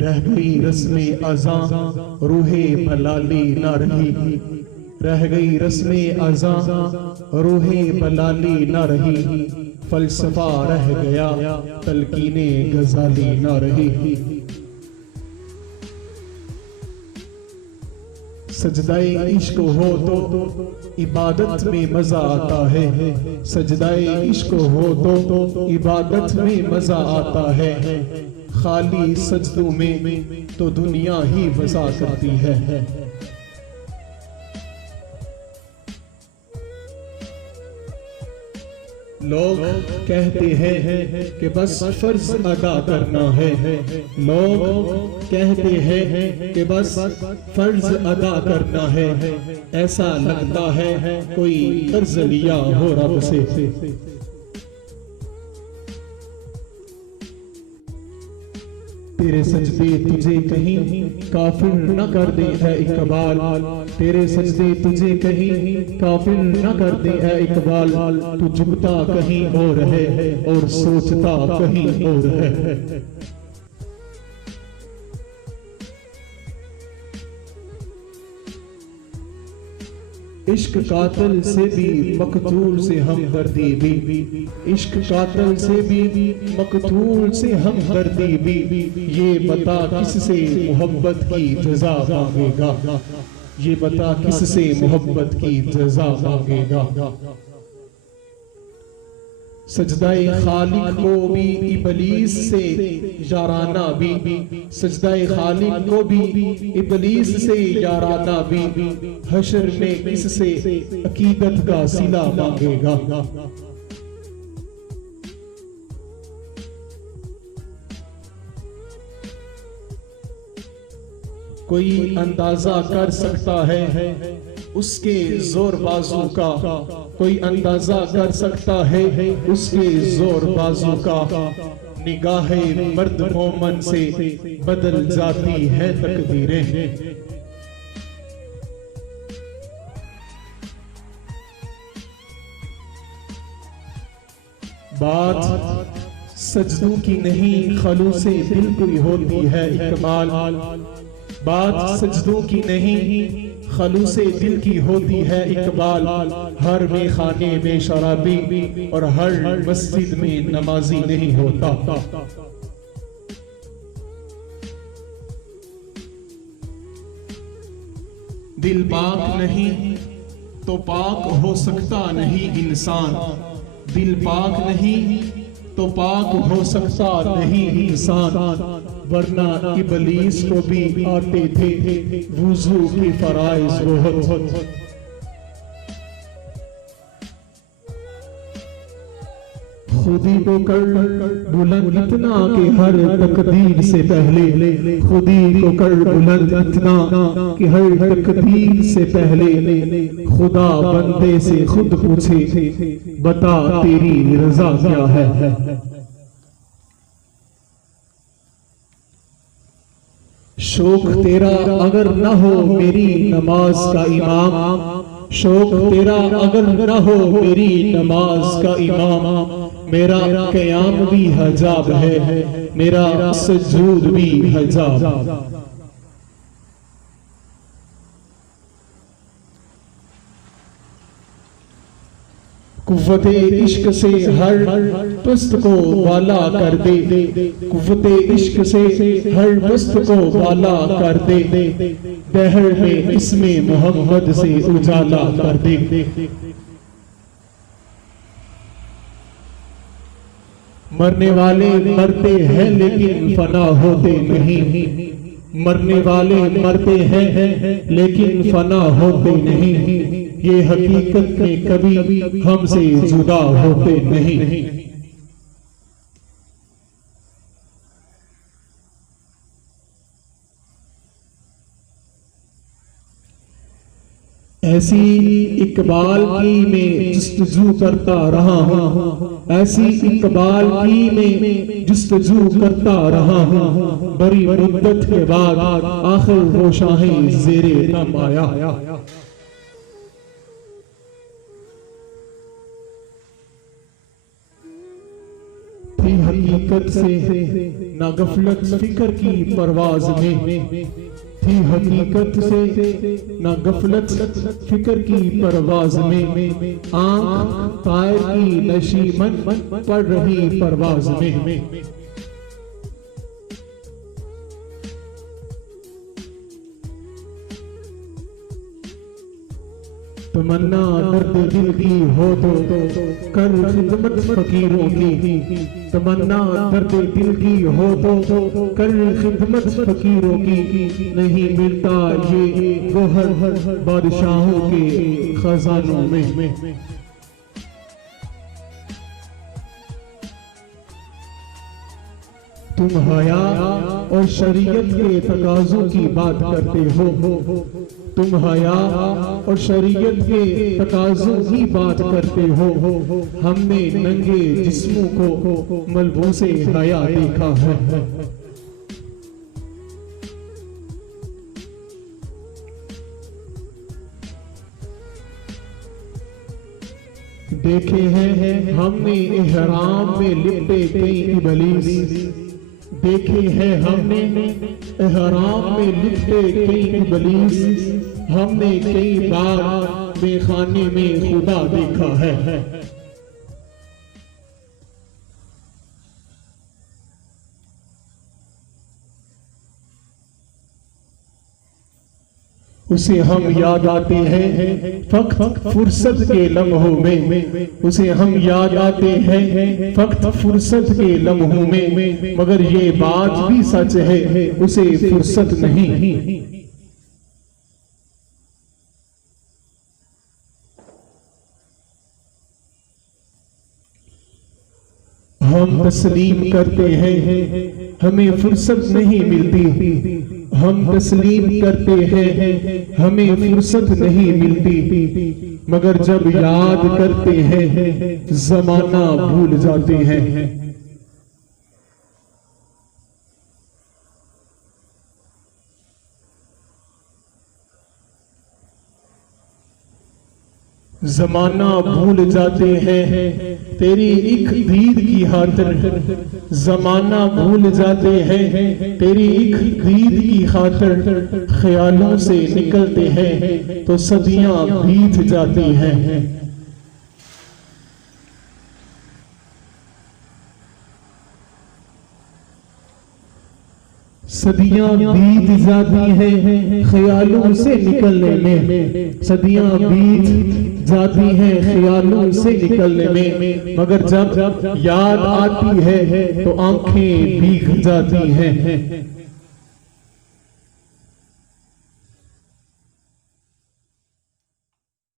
रह गई रस्मे अज़ां रूहे बलाली न रही, रह गई रस्मे अज़ां रूहे बलाली न रही, फलसफा रह गया तलकीने गजाली न रही। सजदाए इश्क हो तो इबादत में मजा आता है, सजदाए इश्क हो तो इबादत में मजा आता है, खाली सजदों में तो दुनिया ही वसा करती है। लोग कहते हैं कि बस फर्ज अदा करना है, लोग कहते हैं कि बस फर्ज अदा करना है, ऐसा लगता है कोई कर्ज लिया हो रब से। तेरे सजदे तुझे कहीं काफिर न कर दे है इकबाल, तेरे सजदे तुझे कहीं काफिर न कर दे है इकबाल, तू झुकता कहीं और है और सोचता कहीं और है। इश्क कातिल से भी मकतूल से हमदर्दी भी, इश्क कातिल से भी मकतूल से हमदर्दी भी, ये बता किससे मोहब्बत की जज़ा मांगेगा, ये बता किससे मोहब्बत की जज़ा मांगेगा। सजदाए खालिक को भी इबलीस से याराना भी, सजदाए खालिक को भी इबलीस से याराना भी, हशर में किससे अकीदत का सिला मांगेगा। कोई अंदाजा कर सकता है उसके जोर बाजू का, कोई अंदाजा कर सकता है उसके जोर बाजू का, निगाहे मर्द मोमन से बदल जाती है तकदीरें। बात सजदों की नहीं खलू से दिल की होती है इकबाल, बात सजदों की नहीं खलू से दिल की होती है इकबाल, हर मेखाने में शराबी और हर मस्जिद में नमाजी नहीं होता। दिल पाक नहीं तो पाक हो सकता नहीं इंसान, दिल पाक नहीं तो पाक हो सकता नहीं इंसान, वरना इबलीस को भी आते थे वुजू की फराइज बहुत। खुदी को कर बुलंद इतना कि हर तकदीर से पहले, खुदी को कर बुलंद इतना कि हर तकदीर से पहले, खुदा बंदे से खुद पूछे बता तेरी रजा क्या है। शौक तेरा अगर न हो मेरी नमाज का इमाम, शौक तेरा अगर न हो मेरी नमाज का इमाम, मेरा क़याम भी हजाब है, मेरा सुजूद भी हजाब। कुव्वते इश्क से हर पस्त को वाला कर दे, कुव्वते इश्क से हर पस्त को वाला कर दे, दहर में इसमें मोहम्मद से उजाला कर दे। मरने वाले मरते हैं लेकिन फना होते नहीं, मरने वाले मरते हैं लेकिन फना होते नहीं, ये हकीकत में कभी हमसे जुदा होते नहीं। ऐसी इकबाल की मैं जुस्तजू करता रहा हूँ, ऐसी इकबाल की मैं जुस्तजू करता रहा हूँ, बड़ी मुद्दत के बाद आखिर वो शाहे ज़ेरे नम आया। हकीकत से ना गफलत फिक्र की परवाज में, थी हकीकत से ना गफलत फिक्र की परवाज में, आंख तायर की नशीमन पड़ रही परवाज में। तमन्ना दर्द दिल की हो तो कर खिदमत फकीरों की, तमन्ना दर्द दिल की हो तो कर खिदमत फकीरों की, नहीं मिलता ये गोहर बादशाहों के खजानों में। तुम हया और शरीयत के तकाज़ों की बात करते हो, तुम हया और शरीयत के तकाज़ों की बात करते हो, हमने नंगे जिस्मों को मलबूसे हया देखा है। देखे हैं हमने इहराम में लिपटे कई इबलीस, देखे हैं हमने इहराम में लिपटे कई इबलीस, हमने कई बार बेखाने में खुदा देखा है। उसे हम याद आते हैं फक्त फुर्सत के लम्हों में, उसे हम याद आते हैं फक्त फुर्सत के लम्हों में, मगर ये बात भी सच है उसे फुर्सत नहीं। हम तस्लीम करते हैं हमें फुर्सत नहीं मिलती, हम तस्लीम करते हैं हमें फुर्सत नहीं मिलती, मगर जब याद करते हैं जमाना भूल जाते हैं। जमाना भूल जाते हैं तेरी एक दीद की खातिर, जमाना भूल जाते हैं तेरी एक दीद की खातिर, ख्यालों से निकलते हैं तो सदियां बीत जाती हैं। सदियां बीत जाती हैं ख्यालों से निकलने में, सदियां बीत जाती हैं ख्यालों से निकलने में, मगर जब याद आती है तो आंखें भीग जाती हैं।